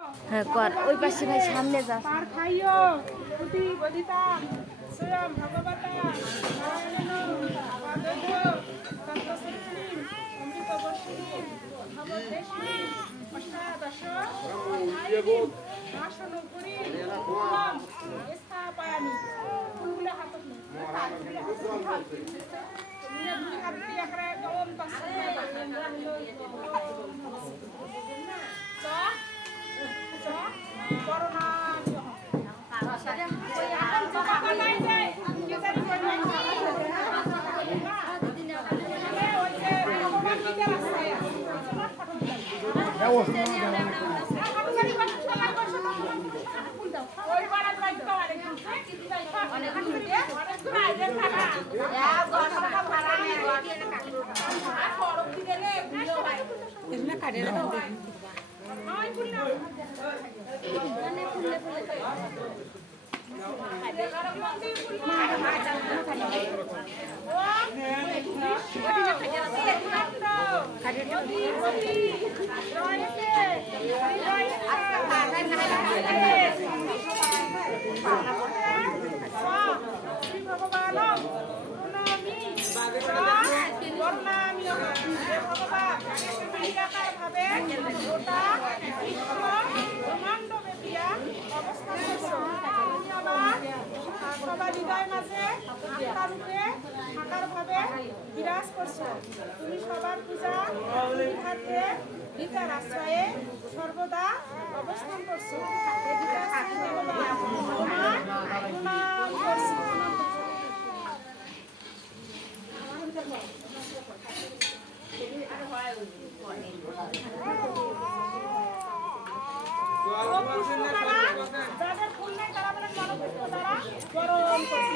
হ্যাঁ কর ওই পাশে ভাই সামনে যা পার খাইও পুতি বদিতা স্বয়ং ভগবতা নারায়ণেন পাদৈধ তত্ত্বসৃষ্টি অমৃত বর্ষিণী ভগবদ্দেশী অষ্টাদশ আসনোপরি স্থাপয়ামি ফুলগুলো হাতত নেই দুই হাত দিয়ে এখানে ওম বিরাজ করছো তুমি সবার পূজা গীতার আশ্রয়ে সর্বদা অবস্থান করছো যাদের ফুল নেই তারা বলে জলপুষ্প দ্বারা গরম করছি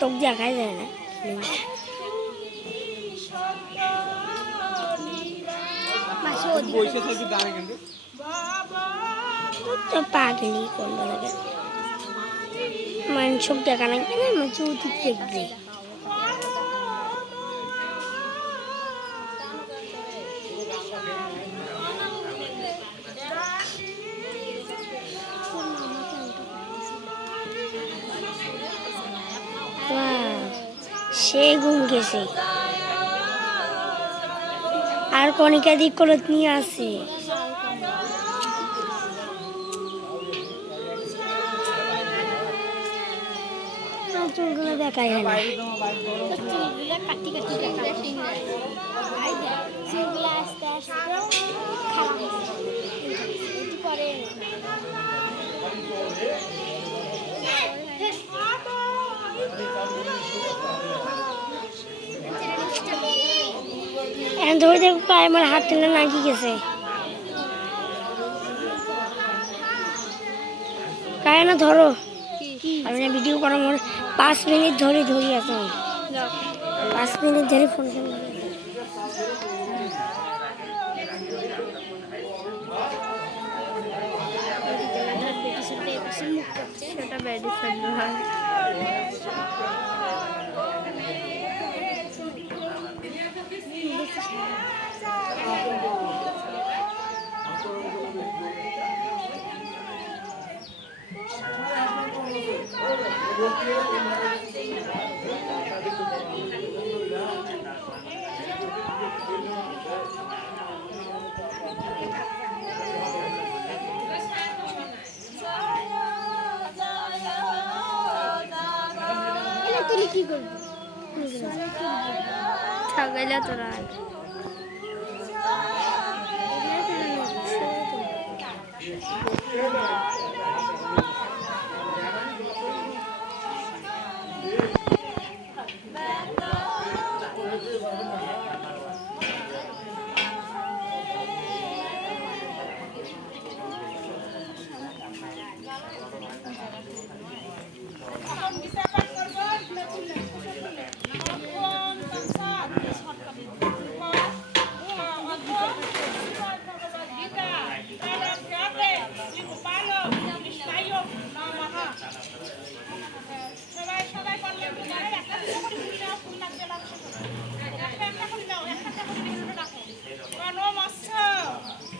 tục giờ cái gì nè তো পাগলি করলো লাগে মানুষ দেখা না কেন মানুষ অতীত দেখবে সে ঘুম গেছে আর কণিকা দিক করে নিয়ে আসে চুলগুলো দেখাই হয় না। চুলগুলো কাটি কাটি দেখা চুলগুলো আস্তে আস্তে খারাপ একটু পরে এখন ধরে দেখো পায়ে আমার হাত টেনে নাকি গেছে। কায় না ধরো আমি না ভিডিও করা মোর 5 মিনিট ধরে ধরি আছে 5 মিনিট ধরে ফোন সেটা মেডিসিন হয় তুই কি করবি ছাগলা তোরা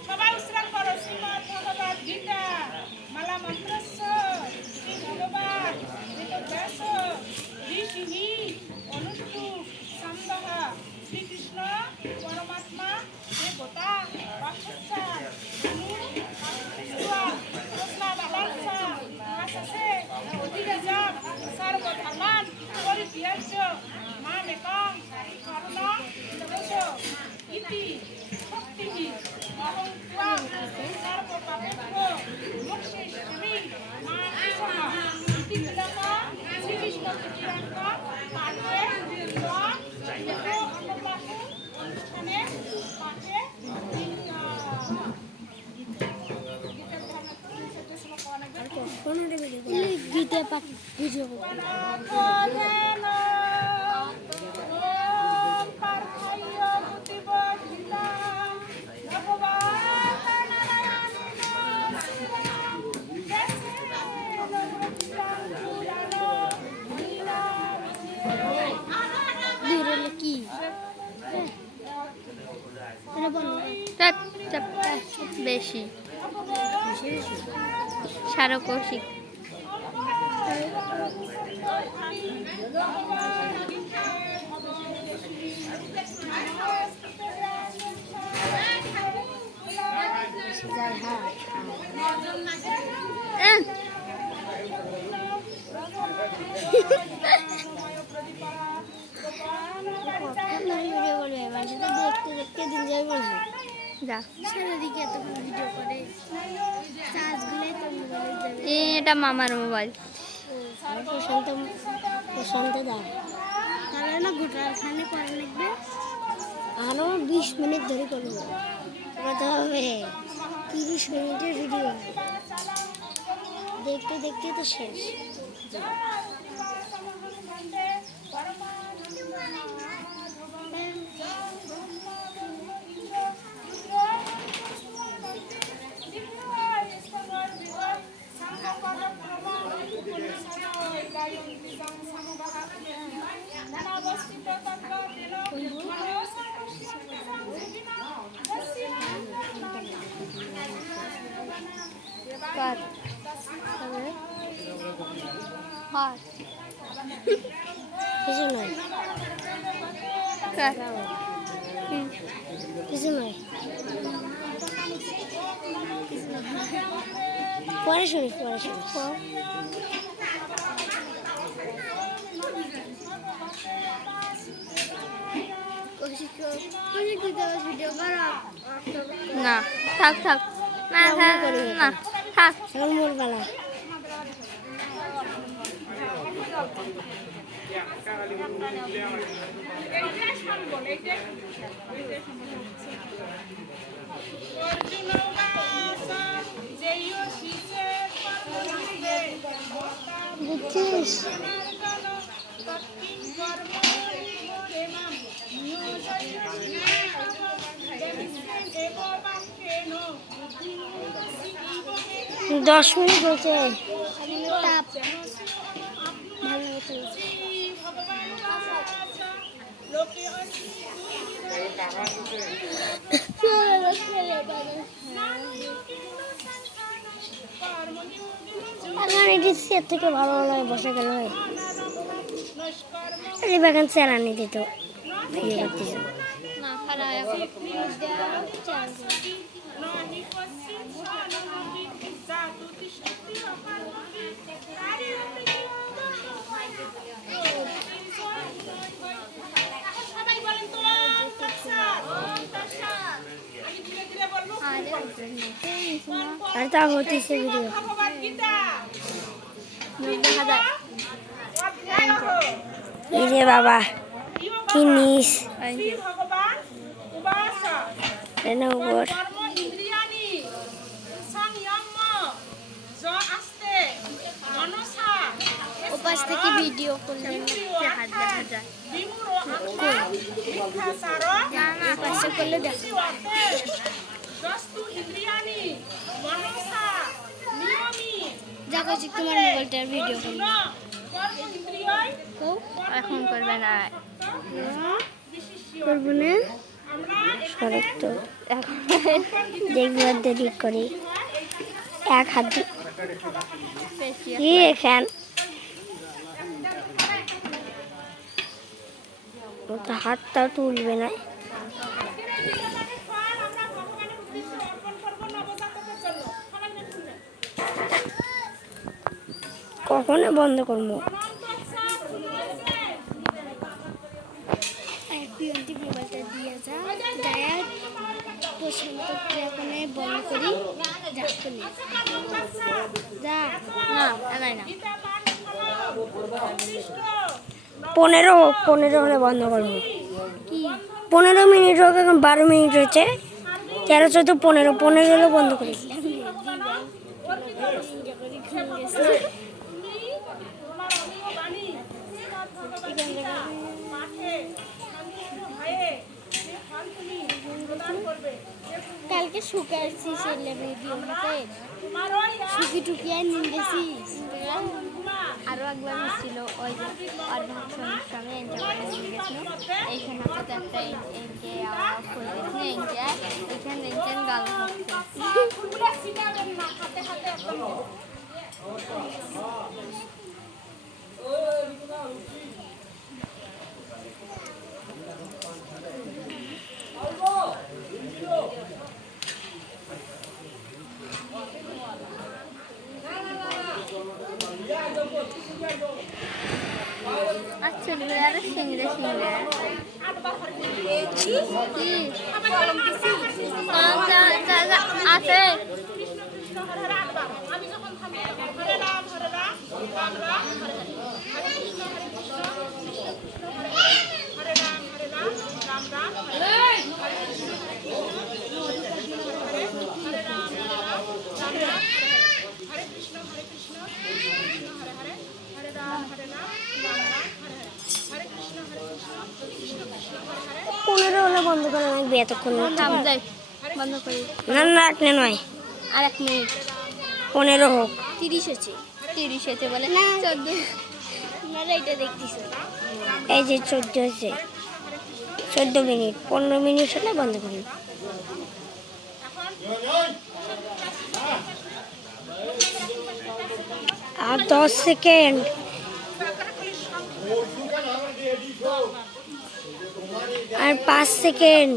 সবাই উচ্চারণ করো শ্রীমদ ভগবদ গীতা মালা মন্ত্রস্য শ্রী ভগবান বেদব্যাস ঋষিঃ অনুষ্ঠু ছন্দঃ শ্রীকৃষ্ণ পরমাত্মা দেবতা বাসস্যাৎ অনু প্রশ্নাবালাচ্ছা ভাষাসে অধিগজম সর্বধর্মান পরিত্যাজ্য মামেকং শরণং ব্রজ ইতি শক্তিঃ অহং ত্বাং সর্বপাপেভ্যো মোক্ষয়িষ্যামি মা শুচঃ ইতি বিলম্ব শ্রীকৃষ্ণ চূড়ান্ত পাঠে অনুষ্ঠানে পাঠে গীতা পাঠ ভিডিও কি বেশি সারা কৌশিক ভিডিও করবে মানুষ তো দেখতে দেখতে দিন যাবে না যা সারাদিকে এতক্ষণ ভিডিও করে চার্জগুলোই তো মোবাইলে যাবে এটা মামার মোবাইল প্রশান্ত প্রশান্ত দা তাহলে না গোটার খানে করা লাগবে আরও 20 মিনিট ধরে করবো কথা হবে 30 মিনিটের ভিডিও দেখতে দেখতে তো শেষ কিছু নয় কিছু নয় পরে শুনিস ভিডিও করো না থাক থাক না থাক না থাক এখন মোর বেলা বুঝছিস দশ মিনিট হয়েছে তাপ ভালো হয়েছে এখন এটি এর থেকে ভালো লাগে বসে গেল এই বাগান চেরানি দিত ভিডিও করতেছে না খারাপ এখন আর তা হতেছে ভিডিও এই যে বাবা কি নিস এনে উপর ওপাশ থেকে ভিডিও করলেন হাত দেখা যায় ওপাশে করলে দেখো দেখো তোমার মোবাইলটার ভিডিও এখন করবে না করবো না সরক তো এখন দেখবো দেরি করি এক হাত কি ফ্যান তো হাতটা তুলবে না কখনো বন্ধ করবো মোবাইলটা দিয়ে যা পছন্দ করে বন্ধ করি যা না এলাই না 15 হলে বন্ধ করবো কি 15 মিনিট হোক এখন 12 মিনিট হচ্ছে 13 14 15 হলে বন্ধ করি কালকে শুকাচ্ছি সেলে ভিডিও মতে শুকি টুকিয়ে নিয়ে গেছিস আরো একবার হচ্ছিল ওই যে অর্ধেক অনুষ্ঠানে এনজয় গেছিল এইখানে কত একটা এনকে আওয়াজ করে গেছিল এনজয় এখানে এনজয় গাল আচ্ছা আরে সিংড়ে সিংড়ে কি আছে আমি যখন হরে রাম হরে রাম রাম রাম হরে হরে কৃষ্ণ হরে কৃষ্ণ হরে রাম রাম রাম হরে হরে কৃষ্ণ হরে হরে রাম রাম রাম হরে কৃষ্ণ কৃষ্ণ হরে হরে হরে রাম রাম রাম হরে হরে কৃষ্ণ কৃষ্ণ কৃষ্ণ হরে হরে 15 হলে বন্ধ করে রাখবি এতক্ষণ নাম যাই বন্ধ করি না না আপনি নয় আর 1 মিনিট 15 হোক 30 হচ্ছে 30 হচ্ছে বলে 14 আপনারা এটা দেখতেছেন এই যে 14 হচ্ছে 14 মিনিট 15 মিনিট হলে বন্ধ করুন আর 10 সেকেন্ড আর 5 সেকেন্ড